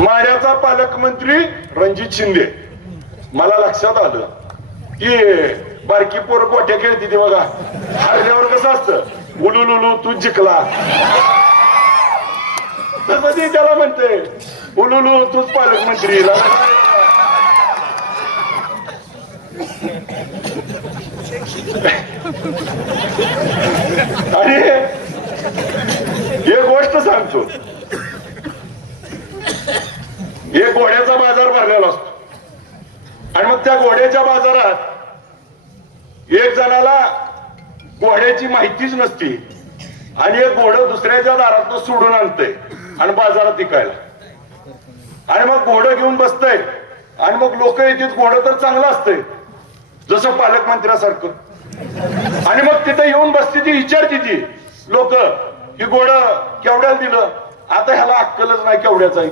माऱ्याचा पालकमंत्री रणजित शिंदे. मला लक्षात आलं की बारकी पोर गोट्या खेळती ती बघा, हारल्यावर कसं असतं उलुलुलू तू जिंकला, तसं ती त्याला म्हणते उलुलू तूच पालकमंत्री. आणि एक गोष्ट सांगतो, एक घोड्याचा बाजार भरलेला असतो आणि मग त्या घोड्याच्या बाजारात एक जणाला घोड्याची माहितीच नसती आणि एक घोडं दुसऱ्याच्या दारात सोडून आणतंय आणि बाजारात विकायला. आणि मग घोडं घेऊन बसतंय आणि मग लोक येतात, घोडं तर चांगलं असतंय जसं पालकमंत्र्यासारखं. आणि मग तिथे येऊन बसते ती, विचारते ती लोक की घोडं केवढ्याला दिलं. आता ह्याला अक्कलच नाही केवढ्याचा आहे.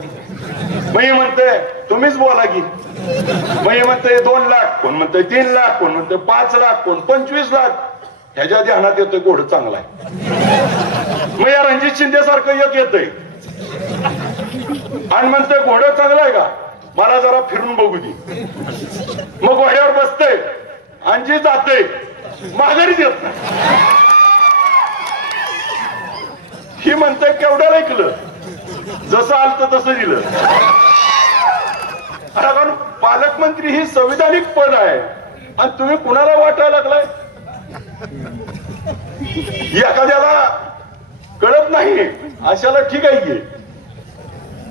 मग म्हणते तुम्हीच बोला की. मग म्हणते 2 लाख, कोण म्हणते 3 लाख, कोण म्हणते 5 लाख, कोण 25 लाख. ह्याच्या ध्यानात येतोय घोडं चांगला आहे. मग या रणजित शिंदे सारखं एक येतंय आणि म्हणते घोडं चांगलं आहे का, मला जरा फिरून बघू दे. मग घोड्यावर बसतंय आणि जे जाते माघारीच येत नाही. ही म्हणते केवढ्याला ऐकलं, जसं आलं तसं दिलं. कारण पालकमंत्री ही संविधानिक पद आहे आणि तुम्ही कुणाला वाटायला लागलाय. एखाद्याला कळत नाही अशाला ठीक आहे की.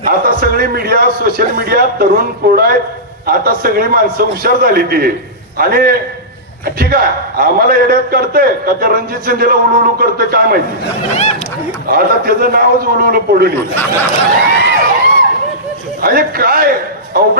आता सगळी मीडिया, सोशल मीडिया, तरुण पोरं आहेत, आता सगळी माणसं हुशार झाली ती. आणि ठीक आहे, आम्हाला येड्यात करते का त्या रणजित शिंदेला उलुलू करते काय माहिती. आता त्याचं नावच उलुलू पडून येईल. आणि काय अवघड